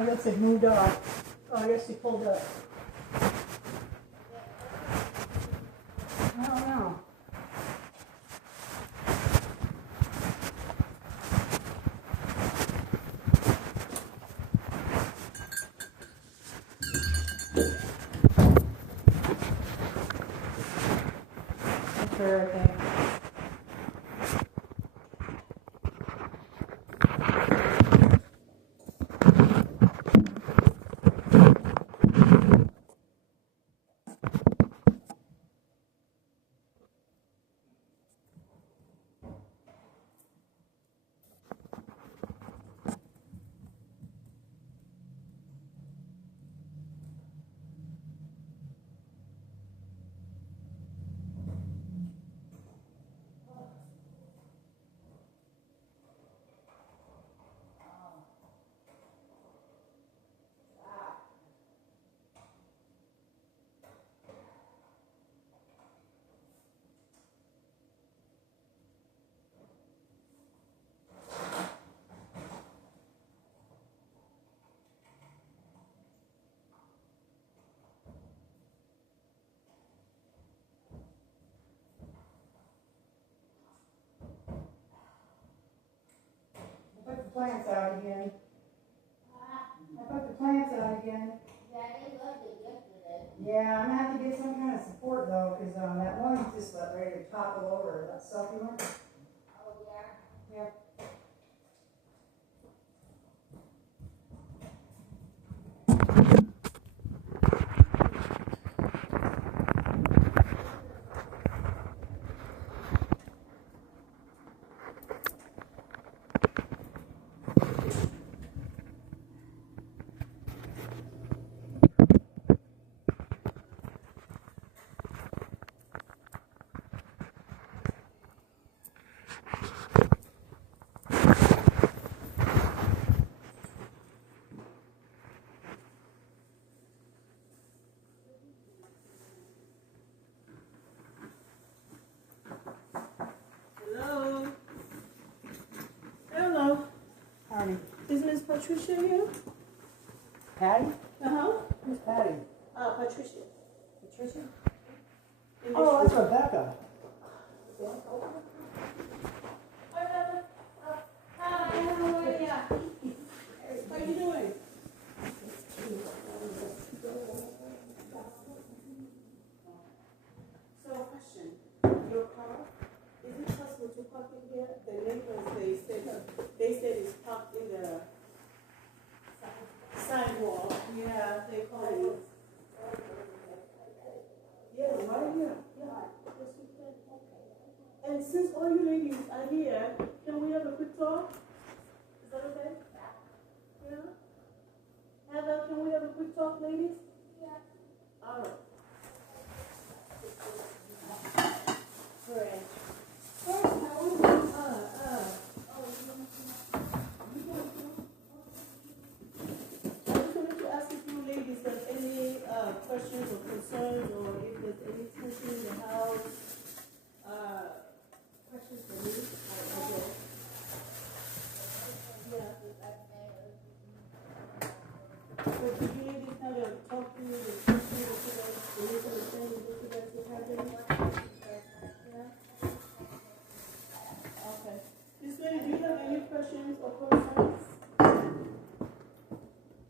I guess it moved off. Oh, I guess he pulled up. I don't know. That's her, I think. I put the plants out again. I put the plants out again. Yeah, they loved it yesterday. Yeah, I'm gonna have to get some kind of support though, because that one's just about ready to topple over. That succulent. Oh, yeah? Yeah. Hello. Hello. Howdy. Is Miss Patricia here? Patty? Uh-huh. Who's Patty? Patricia. Patricia? Oh, that's Rebecca. Hi, how are ya? How you doing? So, question. Your car, is it possible to park in here? The neighbors, they said it's parked in the sidewalk. Yeah, they call it. Yes, right here. Yeah. Yes, we can. And since all you ladies are here, can we have a quick talk? Is that okay? Yeah. Heather, can we have a quick talk, ladies? Yeah. All right. Great. First, I want to, I just wanted to ask if you ladies have any questions or concerns, or if there's any tension in the house. Questions for me? I guess. Yeah. So did you ladies have a talk to the question that you guys, the misunderstanding that you guys were having? Yeah? Okay. Miss Lady, do you have any questions or concerns?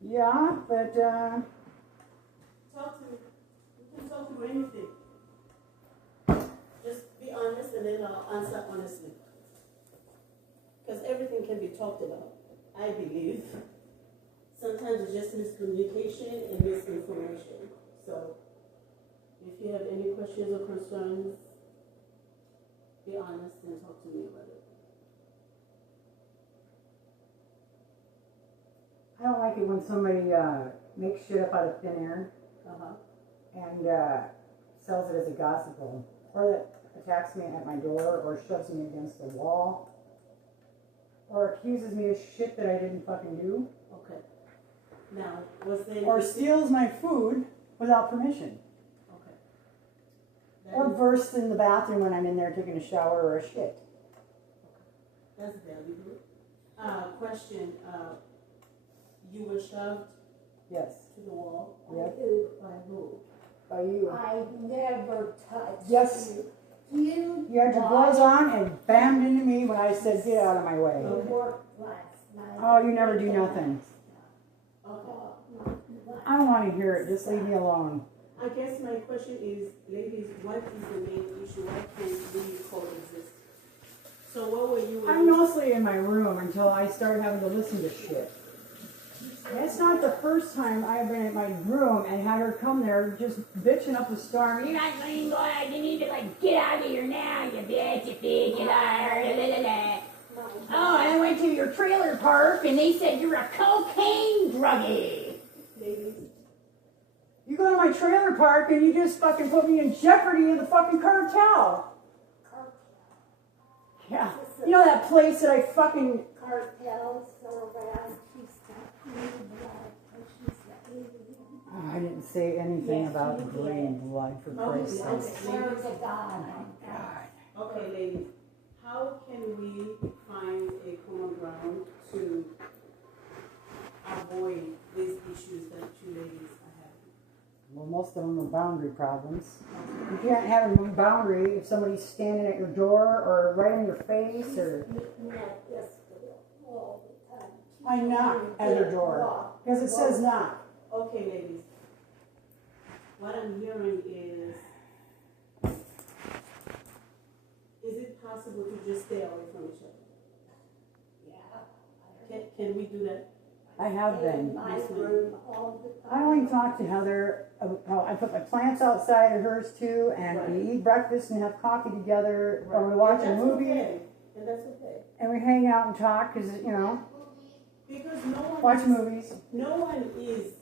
Yeah, but Talk to me. You can talk to anything. Just be honest and then I'll answer honestly. Because everything can be talked about, I believe. Sometimes it's just miscommunication and misinformation. So, if you have any questions or concerns, be honest and talk to me about it. I don't like it when somebody makes shit up out of thin air and sells it as a gospel, or that attacks me at my door, or shoves me against the wall, or accuses me of shit that I didn't fucking do. Okay. Now, was there... Or steals my food without permission. Okay. Or bursts in the bathroom when I'm in there taking a shower or a shit. Okay. That's valuable. Question. you were shoved Yes. to the wall. Yep. I moved. By you. I never touched Yes. you. You had your gloves on and bammed into me when I said, get out of my way. You worked last night. Oh, you never do nothing. Okay. I don't want to hear it. Just leave me alone. I guess my question is, ladies, what is the main issue? Why can't we coexist? So what were you? I'm mostly in my room until I start having to listen to shit. It's not the first time I've been in my room and had her come there just bitching up a storm. You're not going to go out. You need to get out of here now. You bitch, you bitch, you liar. Oh, I went to your trailer park and they said you're a cocaine druggie. Ladies, You go to my trailer park and you just fucking put me in jeopardy of the fucking cartel. Yeah. You know that place that I fucking... Cartels around. She's got green blood. She's the alien. Oh, I didn't say anything Yes, about you green did. blood for Oh, Christ's yes. sake. I swear to God. God. okay, ladies, how can we find a common ground to avoid these issues that you ladies are having? Well, most of them are boundary problems. You can't have a boundary if somebody's standing at your door or right in your face or... Not this girl all the time. I knock at her door because it says knock. Okay, ladies, what I'm hearing is it possible to just stay away from each other? Yeah. Can we do that? I have In been. my Yes, ma'am. room all the I time. only talk to Heather. Well, I put my plants outside of hers too, and Right. we eat breakfast and have coffee together, or we watch a And that's movie, okay. And that's okay. and we hang out and talk because Because no one watch is, movies. no one is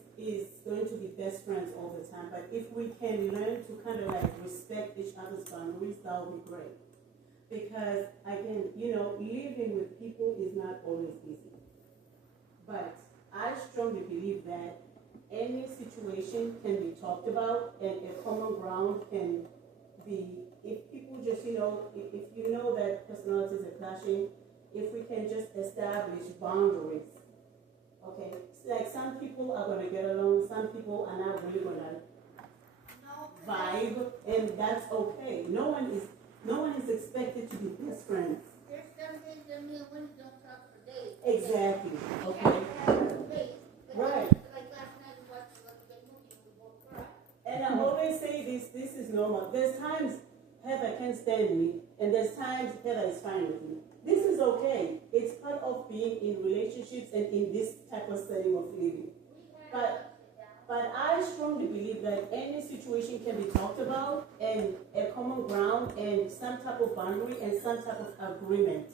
going to be best friends all the time. But if we can learn to kind of respect each other's boundaries, that would be great. Because again, living with people is not always easy. But I strongly believe that any situation can be talked about and a common ground can be, if people just, if you know that personalities are clashing, if we can just establish boundaries, okay? Like some people are going to get along, some people are not really going to vibe, and that's okay. No one is expected to be best friends. There's some things that me and Wendy don't talk for days. Exactly, We okay? have to have a space, but Right. Like last night we watched a good movie and we both cried. And I always say this is normal. There's times Heather can't stand me, and there's times Heather is fine with me. This is okay. It's part of being in relationships and in this type of setting of living. But I strongly believe that any situation can be talked about and a common ground and some type of boundary and some type of agreement.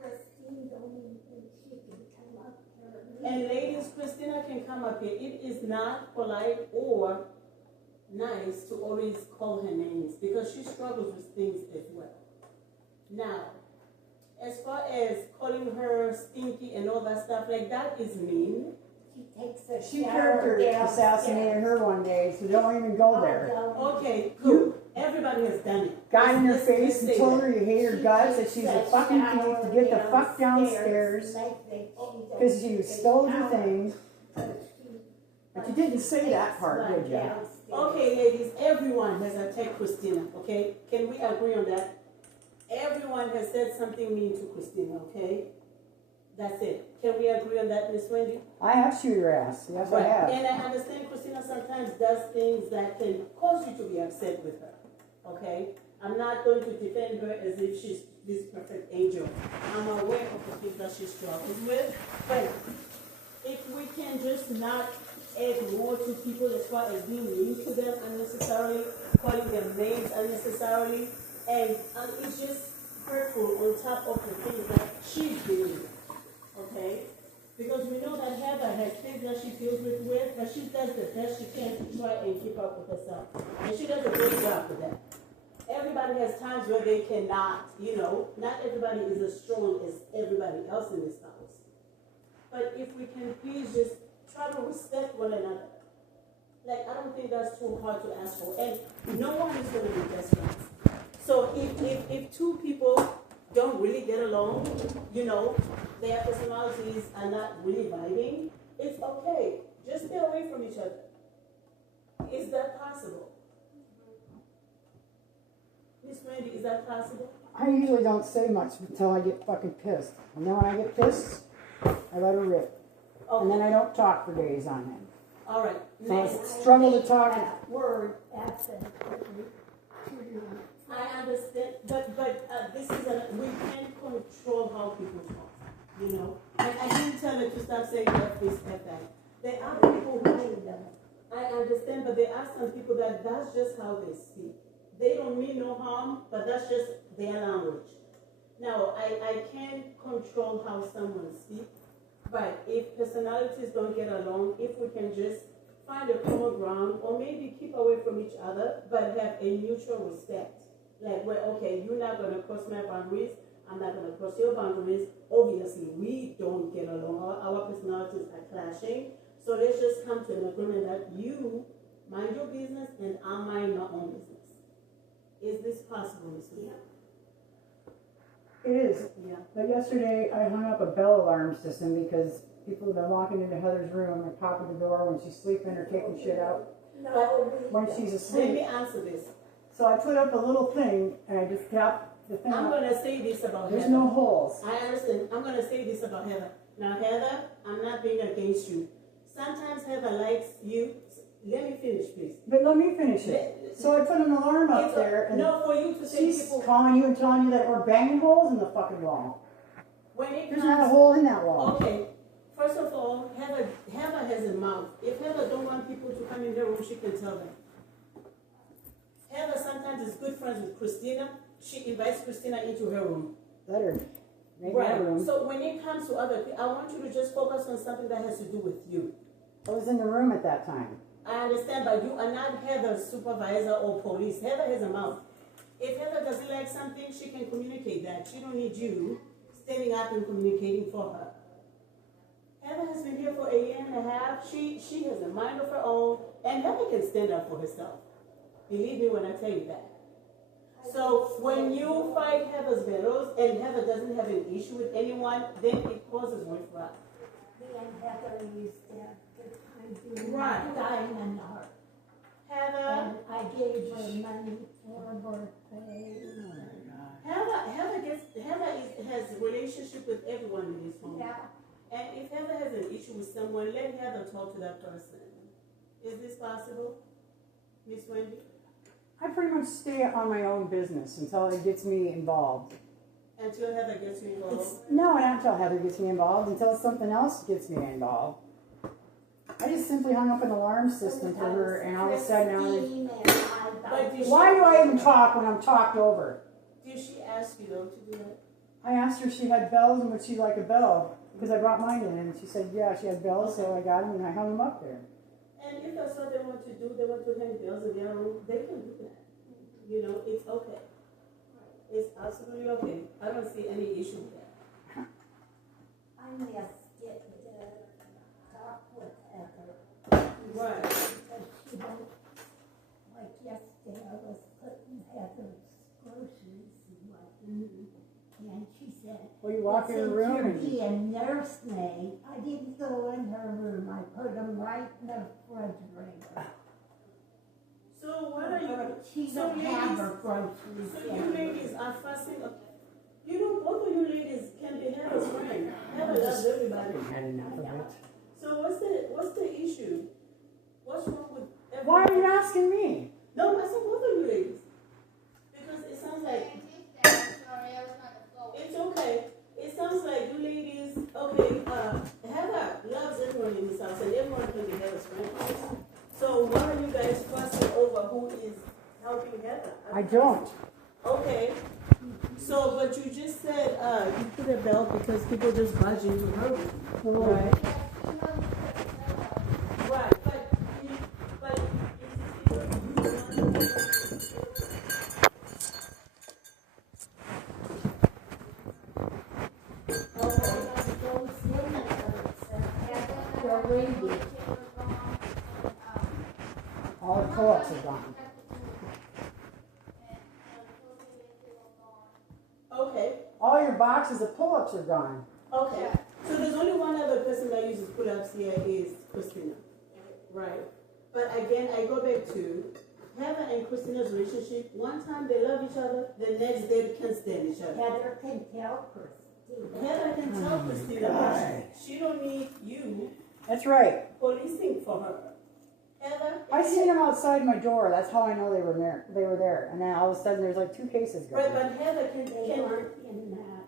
Christine don't even think she can come up here. And ladies, Christina can come up here. It is not polite or nice to always call her names because she struggles with things as well. Now, as far as calling her stinky and all that stuff, that is mean. She takes a She shower character downstairs. assassinated her one day, so don't even go there. Okay, cool. Everybody has done it. Got in her Let's face and say told that. her you hate her guts, that she's a fucking thief, to get the fuck downstairs because you stole your things. But you didn't say that part, did you? Okay, ladies, everyone has attacked Christina, okay? Can we agree on that? Everyone has said something mean to Christina, okay? That's it. Can we agree on that, Miss Wendy? I have shoot her ass. Yes, I have. And I understand Christina sometimes does things that can cause you to be upset with her, okay? I'm not going to defend her as if she's this perfect angel. I'm aware of the things that she struggles with, but if we can just not add more to people as far as being mean to them unnecessarily, calling them names unnecessarily, and it's just hurtful on top of the things that she's doing, okay? Because we know that Heather has things that she deals with, but she does the best she can to try and keep up with herself. And she does a great job with that. Everybody has times where they cannot, not everybody is as strong as everybody else in this house. But if we can please just try to respect one another. I don't think that's too hard to ask for. And no one is going to be best friends. So if two people don't really get along, you know, their personalities are not really vibing, it's okay. Just stay away from each other. Is that possible? Miss Wendy, is that possible? I usually don't say much until I get fucking pissed. And then when I get pissed, I let her rip. And then I don't talk for days on end. All right. So I Next. struggle to talk. That word after I understand, but this is we can't control how people talk. You know, I didn't tell her to stop saying F this, F that. There are people who I understand, but there are some people that's just how they speak. They don't mean no harm, but that's just their language. Now, I can't control how someone speaks, but if personalities don't get along, if we can just find a common ground, or maybe keep away from each other, but have a mutual respect. Like, well, okay, you're not gonna cross my boundaries, I'm not gonna cross your boundaries. Obviously, we don't get along, our personalities are clashing, so let's just come to an agreement that you mind your business and I mind my own business. Is this possible, Ms. Lee? It is. Yeah. But yesterday I hung up a bell alarm system because people have been walking into Heather's room and popping the door when she's sleeping or taking shit out when she's Let asleep. me answer this. So I put up a little thing and I just tapped the thing. I'm gonna say this about There's Heather. no holes. I understand. I'm gonna say this about Heather. Now, Heather, I'm not being against you. Sometimes Heather likes you. Let me finish, please. But let me finish it. So I put an alarm up there and no, for you to say she's people. calling you and telling you that we're banging holes in the fucking wall. When it There's comes, not a hole in that wall. okay. First of all, Heather has a mouth. If Heather don't want people to come in her room, she can tell them. Heather sometimes is good friends with Christina. She invites Christina into her room. Let her make my Right. room. So when it comes to other people, I want you to just focus on something that has to do with you. I was in the room at that time. I understand, but you are not Heather's supervisor or police. Heather has a mouth. If Heather doesn't like something, she can communicate that. She don't need you standing up and communicating for her. Heather has been here for a year and a half. She has a mind of her own, and Heather can stand up for herself. Believe me when I tell you that. So when you fight Heather's battles and Heather doesn't have an issue with anyone, then it causes riffraff. Me and Heather used to have a good time doing Right. Diamond Art. Heather, And I gave her money for her birthday. Heather has a relationship with everyone in this home. Yeah. And if Heather has an issue with someone, let Heather talk to that person. Is this possible, Miss Wendy? I pretty much stay on my own business until it gets me involved. Until Heather gets you involved? No, not until Heather gets me involved, until something else gets me involved. I just simply hung up an alarm system for her and all of a sudden now Christine and I But did she- why do I even talk when I'm talked over? Did she ask you though to do that? I asked her if she had bells and would she like a bell, because I brought mine in and she said yeah, she had bells, so I got them and I hung them up there. And if that's what they want to do, they want to hang bells in their room, they can do that. You know, it's okay. It's absolutely okay. I don't see any issue with that. I miss getting to talk with Heather. Right. Because she don't, like yesterday, I was putting Heather's groceries away. And she said, Well, you walk in her "Since room you're and being nursemaid," I didn't go in her room, I put them right in the refrigerator. So what are you? She So don't have ladies, her groceries so you yet. ladies are fussing. You know, both of you ladies can be Heather's friend. Heather loves everybody. had enough of it. So what's the issue? What's wrong with everyone? Why are you asking me? No, I said both of you ladies. Because it sounds like it's okay. It sounds like you ladies, okay, Heather loves everyone in this house and everyone can be Heather's friend. So why are you guys fussing over who is helping Heather? I don't. Okay. So, but you just said you put a bell because people just barge into her room. Right. Right, but All the co-ops are gone. okay. all your boxes of pull-ups are gone. Okay. So there's only one other person that uses pull-ups here is Christina. Right. But again, I go back to Heather and Christina's relationship. One time they love each other, the next day they can't stand each other. Heather can tell Christina. Heather can tell Christina that she don't need you That's right. policing for her. Heather, I seen them outside my door. That's how I know they were there. They were there, and then all of a sudden there's like 2 cases going. right, but Heather can They weren't in that.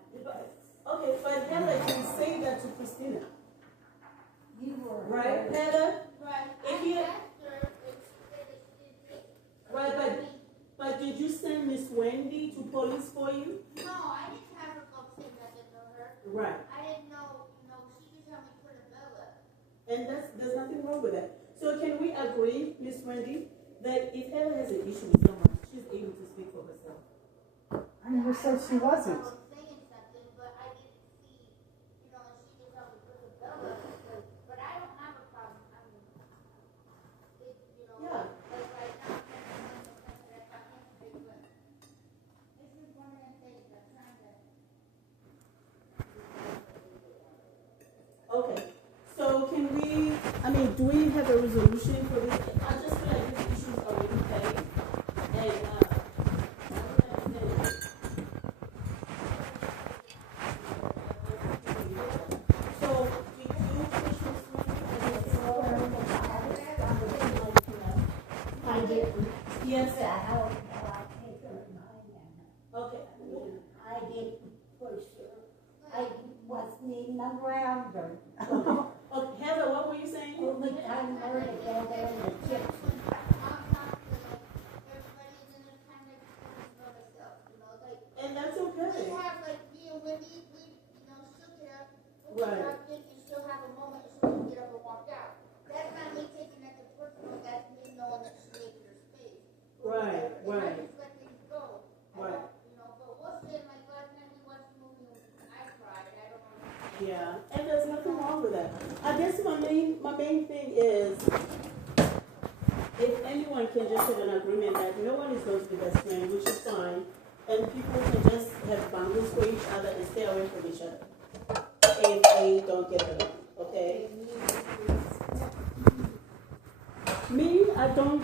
okay, but Heather can say that to Christina. You were. Right, Heather? Right. If you, right, but did you send Miss Wendy to police for you? No, I didn't have her go say nothing to her. Right. I didn't know, she just helped me put a bill up. And there's nothing wrong with that. So can we agree, Miss Wendy, that if Heather has an issue with someone, she's able to speak for herself? I never said she wasn't. I was saying something, but I didn't see, she just helped me put the bill up. But I don't have a problem. I mean, Yeah. like right now, I got history, but this is one of them things I'm trying to. Okay. So can we, do we have a resolution for this? I just feel like this issue is already paid. And, so, did you push Miss I didn't. Yes. I'll take her in my Okay. I didn't push her. I wasn't even around her. Okay, Heather, what were you saying? Only time we're together in the kitchen. And that's okay. We have me and Wendy, she'll get up, Right. and she'll have a moment, and she'll get up and walk out. That's not me taking that to personal, that's me knowing that she needs her space. Right, And I right. just let things go. Right. But we'll say like last night we watched the movie, I cried, I don't know. Yeah, and there's nothing wrong with that. I guess my main thing is, if anyone can just have an agreement that no one is going to be best friend, which is fine, and people can just have boundaries for each other and stay away from each other if they don't get along, okay? Me, I don't,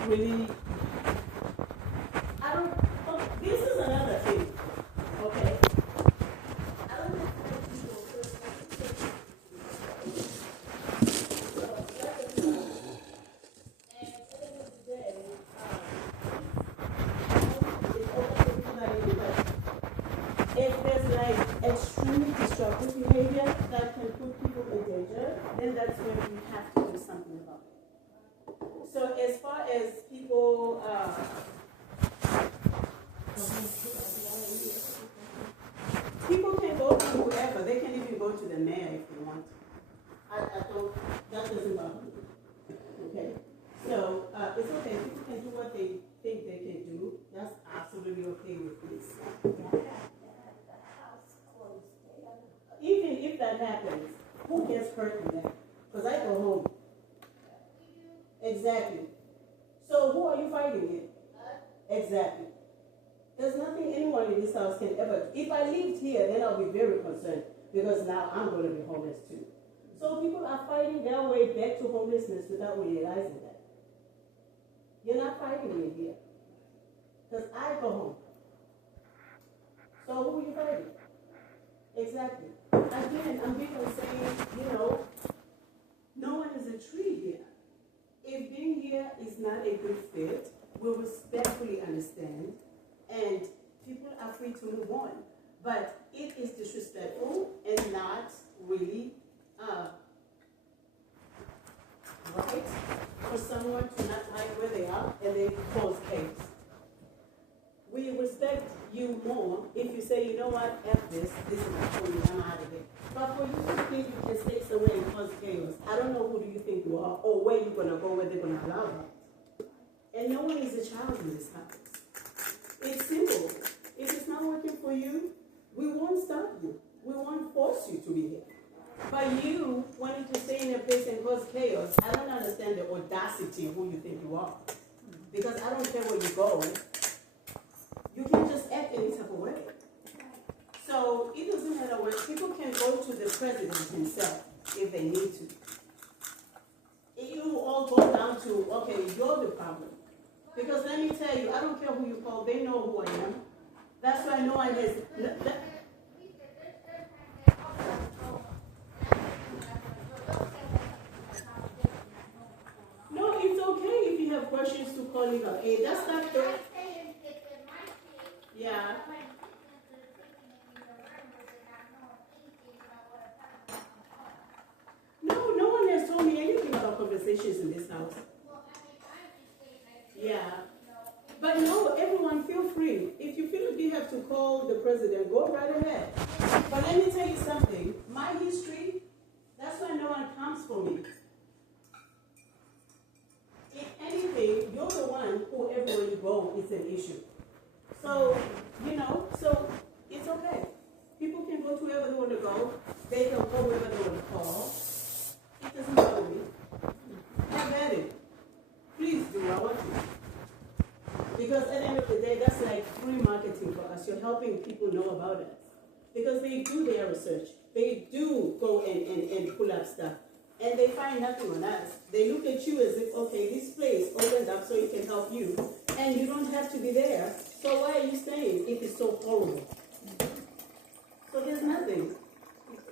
oh, this is another thing, okay? I don't know how people if there's extremely destructive behavior that can put people in danger, then that's when we have to do something about it. So as far as people, people can go to whoever. They can even go to the mayor if they want. That doesn't bother me. Okay. So it's okay. People can do what they think they can do. That's absolutely okay with this. Even if that happens, who gets hurt in that? Because I go home. Exactly. So who are you fighting with? Exactly. There's nothing anyone in this house can ever. If I lived here, then I'll be very concerned because now I'm going to be homeless too. So people are fighting their way back to homelessness without realizing that. You're not fighting me here. Because I go home. So who are you fighting? Exactly. Again, I'm people saying, no one is a tree here. If being here is not a good fit, we'll respectfully understand, and people are free to move on. But it is disrespectful and not really right for someone to not like where they are and they cause chaos. We respect you more if you say, you know what, F this is not for me, I'm out of it. But for you to think you can stay somewhere and cause chaos, I don't know who do you think you are or where you're going to go, where they're going to allow that. And no one is a child in this house. It's simple. If it's not working for you, we won't stop you. We won't force you to be here. But you wanting to stay in a place and cause chaos, I don't understand the audacity of who you think you are. Because I don't care where you go. You can just act any type of way. So either president himself if they need to. It will all go down to, okay, you're the problem. Because let me tell you, I don't care who you call, they know who I am. That's why no one has. No, it's okay if you have questions to call me up. Hey, that's not the. Yeah. No, no one has told me anything about conversations in this house. Yeah. But no, everyone feel free. If you feel like you have to call the president, go right ahead. But let me tell you something. My history, that's why no one comes for me. If anything, you're the one who everywhere you go, it's an issue. So, so it's okay. People can go to wherever they want to go. They can go wherever they want to call. It doesn't bother me. Have at it. Please do. I want you. Because at the end of the day, that's like free marketing for us. You're helping people know about us. Because they do their research. They do go and pull up stuff. And they find nothing on us. They look at you as if, okay, this place opened up so it can help you. And you don't have to be there. So why are you staying if it's so horrible? So there's nothing.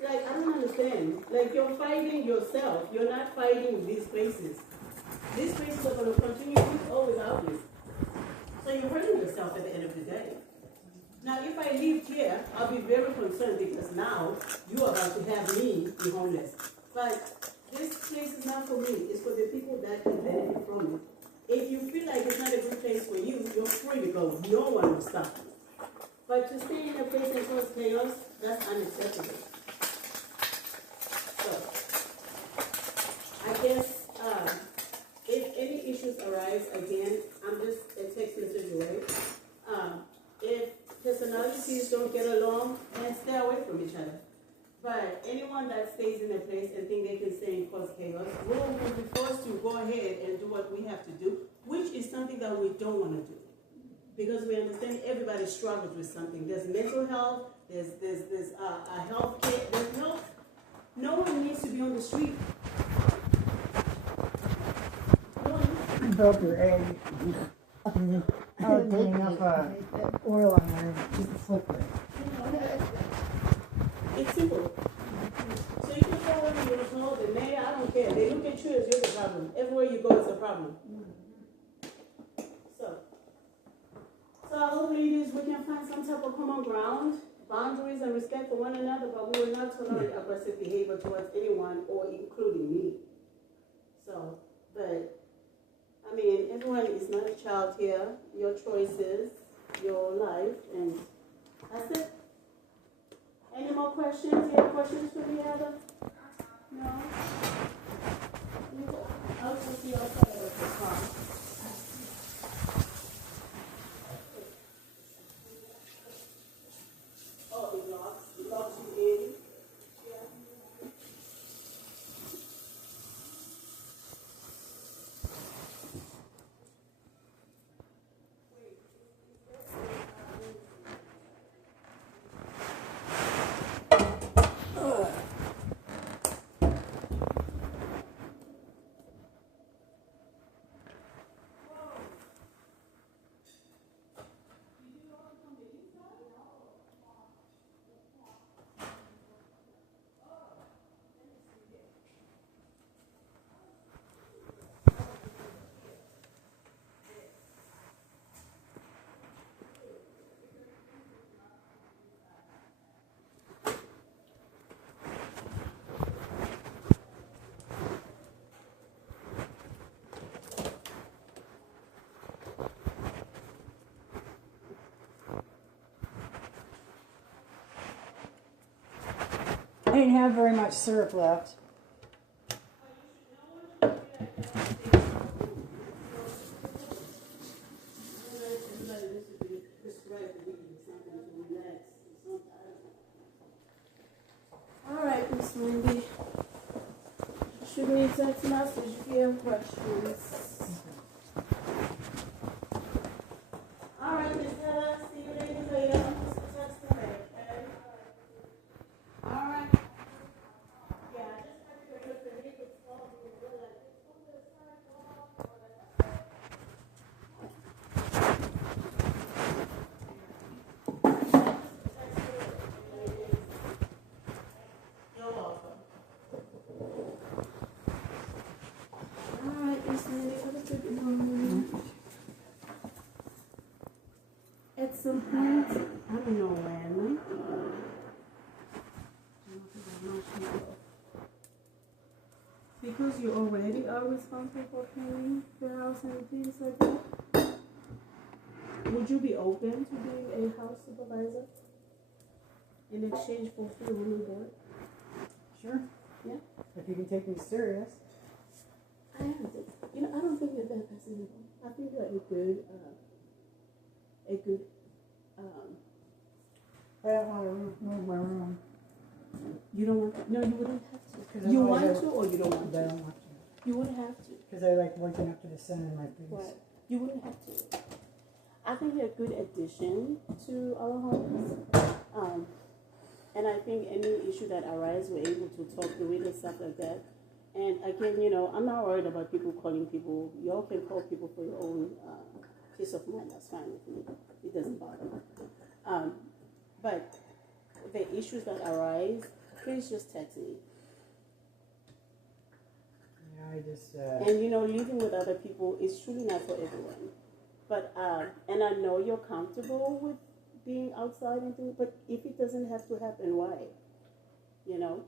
Like, I don't understand. Like, you're fighting yourself. You're not fighting these places. These places are going to continue with or without you. So you're hurting yourself at the end of the day. Now, if I lived here, I'll be very concerned because now you're about to have me be homeless. But this place is not for me. It's for the people that can benefit from it. If you feel like it's not a good place for you, you're free to go. No one will stop you. But to stay in a place and cause chaos, that's unacceptable. So, I guess if any issues arise, again, I'm just a text message away. If personalities don't get along, then stay away from each other. But anyone that stays in a place and think they can stay and cause chaos, will be forced to go ahead and do what we have to do, which is something that we don't want to do. Because we understand everybody struggles with something. There's mental health, there's health care, there's health. No one needs to be on the street. No one. Broke your egg. I was getting enough oil on there to keep it slippery. It's simple. So you can go wherever you want to go, the mayor, I don't care. They look at you as you're the problem. Everywhere you go, it's a problem. So I hope, ladies, we can find some type of common ground, boundaries and respect for one another, but we will not tolerate aggressive behavior towards anyone or including me. So, but, I mean, everyone is not a child here. Your choices, your life, and that's it. Any more questions? You have questions for me, Heather? No? I'll just see outside of the car. Oh, it locks you in. Yeah. I didn't have very much syrup left. All right, Miss Wendy. Shoot me a text message if you have questions. All right, Miss Heather. See you later. Just text me back, okay? All right. some point, I don't know when. I'm not sure. Because you already are responsible for paying the house and things like that. Would you be open to being a house supervisor in exchange for free room and board? Sure. Yeah. If you can take me serious. I am. You know, I don't think you're that person at all. I think you're a good. I don't want to move my room. You don't want to? No, you wouldn't have to. 'Cause You otherwise want I- to, or you don't want I to? don't want to. You wouldn't have to. Because I like waking up to the sun in my face. Right. You wouldn't have to. I think you're a good addition to our homes. And I think any issue that arises, we're able to talk through it and stuff like that. And again, you know, I'm not worried about people calling people. Y'all can call people for your own peace of mind. That's fine with me. It doesn't bother me. But the issues that arise, please just text me. Yeah, I just. And you know, living with other people is truly not for everyone. But and I know you're comfortable with being outside and things, but if it doesn't have to happen, why? You know?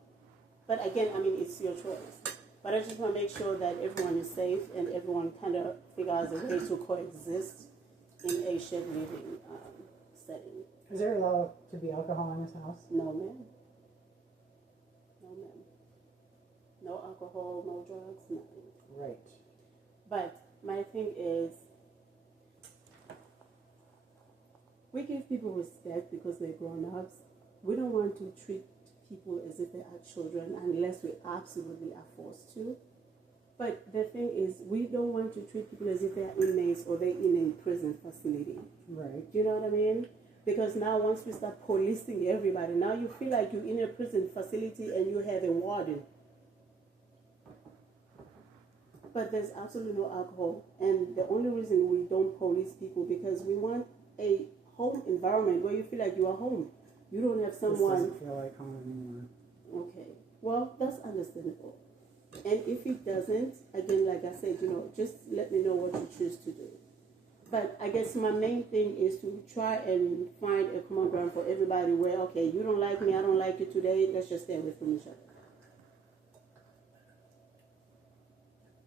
But again, I mean, it's your choice. But I just want to make sure that everyone is safe and everyone kind of figures a way to coexist in a shared living setting. Is there allowed to be alcohol in this house? No, ma'am. No, ma'am. No alcohol, no drugs, nothing. Right. But my thing is, we give people respect because they're grown-ups. We don't want to treat people as if they are children unless we absolutely are forced to. But the thing is, we don't want to treat people as if they're inmates or they're in a prison facility. Right. Do you know what I mean? Because now once we start policing everybody, now you feel like you're in a prison facility and you have a warden. But there's absolutely no alcohol. And the only reason we don't police people because we want a home environment where you feel like you are home. You don't have someone. This doesn't feel like home anymore. Okay. Well, that's understandable. And if it doesn't, again, like I said, you know, just let me know what you choose to do. But I guess my main thing is to try and find a common ground for everybody where, okay, you don't like me, I don't like you today, let's just stay away from each other.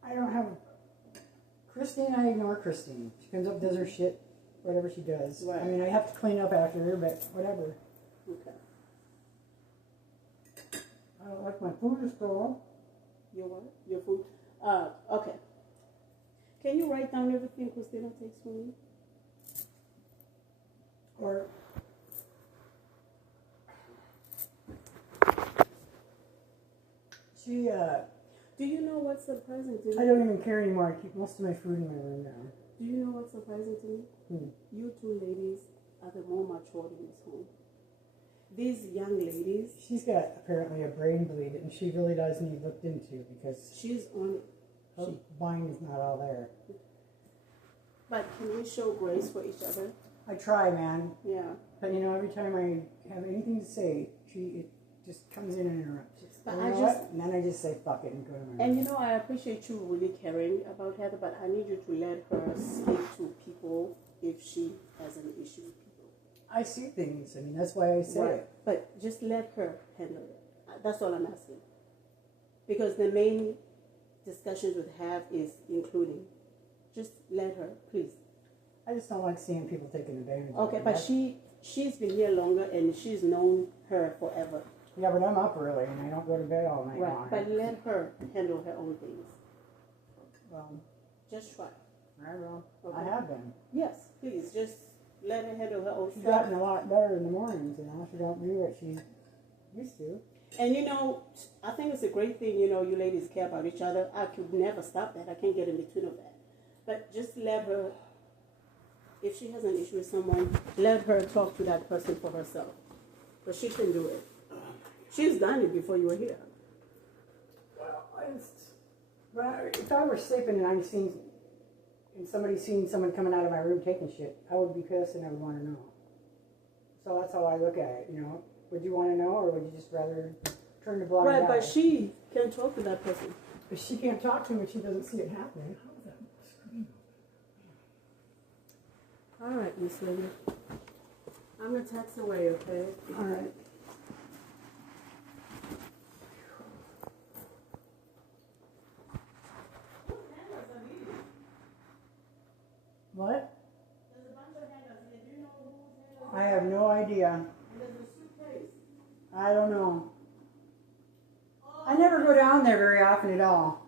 I don't have. Christine, I ignore Christine. She comes up, does her shit, whatever she does. Right. I mean, I have to clean up after her, but whatever. Okay. I don't like my food is full. Your what? Your food? Okay. Can you write down everything Christina takes from me? Or she, Do you know what's surprising to me? I don't even care anymore. I keep most of my food in my room now. Do you know what's surprising to me? You two ladies are the more mature in this home. These young ladies, She's got apparently a brain bleed, and she really does need looked into because she's on it. her mind is not all there. But can we show grace for each other? I try, man, Yeah. but you know, every time I have anything to say, it just comes in and interrupts. But And I you know just- what? And then I just say fuck it and go to my And room. you know, I appreciate you really caring about Heather, but I need you to let her speak to people if she has an issue with people. I see things. I mean, that's why I say it. But just let her handle it. That's all I'm asking. Because the main discussions we'd have is including. Just let her, please. I just don't like seeing people taking advantage of Okay, me. but she's been here longer and she's known her forever. Yeah, but I'm up early and I don't go to bed all night long. But let her handle her own things. Well, Just try. I will. Okay. I have been. Yes, please. Just let her handle her own She's stuff. gotten a lot better in the mornings, you know. She don't do what she used to. And you know, I think it's a great thing, you know, you ladies care about each other. I could never stop that. I can't get in between of that. But just let her, if she has an issue with someone, let her talk to that person for herself. But she can do it. She's done it before you were here. Well, if I were sleeping and somebody seen someone coming out of my room taking shit, I would be pissed and I would want to know. So that's how I look at it, you know. Would you want to know, or would you just rather turn the blind eye? Right, but she can talk to that person. But she can't talk to him if she doesn't see it happening. All right, Miss Lady. I'm gonna text away, okay? All right. What? There's a bunch of handles here. Do you know whose handles? I have no idea. And there's a suitcase. I don't know. I never go down there very often at all.